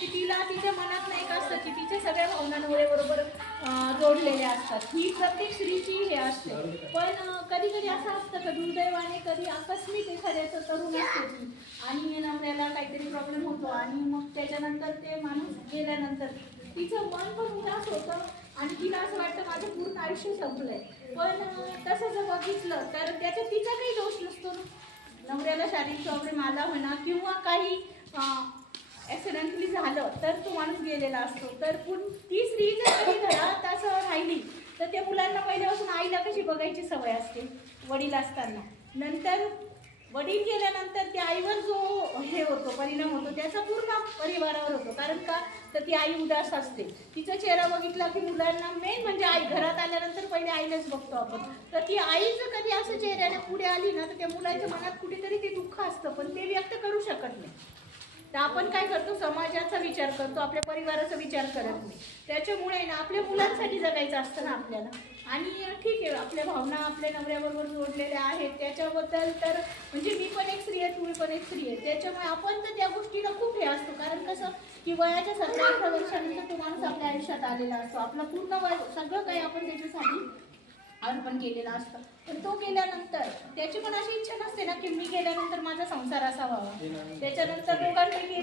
की तिला तिच्या मनात नाही का असतं की तिच्या सगळ्या भावना नवऱ्याबरोबर जोडलेल्या असतात. ही प्रत्येक स्त्रीची हे असते. पण कधी कधी असं असतं का दुर्दैवाने कधी आकस्मिक एखाद्याचं तरुण असते ती आणि नवऱ्याला काहीतरी प्रॉब्लेम होतो आणि मग त्याच्यानंतर ते माणूस गेल्यानंतर तिचं मन पण उदास होतं आणि तिला असं वाटतं माझं पूर्ण आयुष्य संपलंय. पण तसं जर बघितलं तर त्याच्यात तिचा काही दोष नसतो ना. नवऱ्याला शारीरिक प्रॉब्लेम आला म्हणा किंवा काही ॲक्सिडेंटली झालं तर तो माणूस गेलेला असतो. तर ती स्त्री जर कधी घरात असं राहिली तर त्या मुलांना पहिल्यापासून आईला कशी बघायची सवय असते वडील असताना. नंतर वडील गेल्यानंतर त्या आईवर जो हे होतो परिणाम होतो त्याचा पूर्ण परिवारावर होतो. कारण का तर ती आई उदास असते. तिचा चेहरा बघितला की मुलांना मेन म्हणजे आई घरात आल्यानंतर पहिले आईलाच बघतो आपण. तर ती आई जर कधी असं चेहऱ्याने पुढे आली ना तर त्या मुलाच्या मनात कुठेतरी ते दुःख असतं पण ते व्यक्त करू शकत नाही. तर आपण काय करतो समाजाचा विचार करतो आपल्या परिवाराचा विचार करत नाही. त्याच्यामुळे ना आपल्या मुलांसाठी जगायचं असतं ना आपल्याला. आणि ठीक आहे आपल्या भावना आपल्या नवऱ्याबरोबर जोडलेल्या आहेत त्याच्याबद्दल तर म्हणजे मी पण एक स्त्री आहे तुम्ही पण एक स्त्री आहे त्याच्यामुळे आपण तर त्या गोष्टीला खूप हे असतो. कारण कसं की वयाच्या 17-18 वर्षानंतर तो माणूस आपल्या आयुष्यात आलेला असतो. आपलं पूर्ण वय सगळं काही आपण त्याच्यासाठी अर्पण केलेलं असतं. पण तो गेल्यानंतर त्याची पण अशी इच्छा नसते ना की मी गेल्यानंतर माझा संसार असा व्हावा. त्याच्यानंतर दोघांपैकी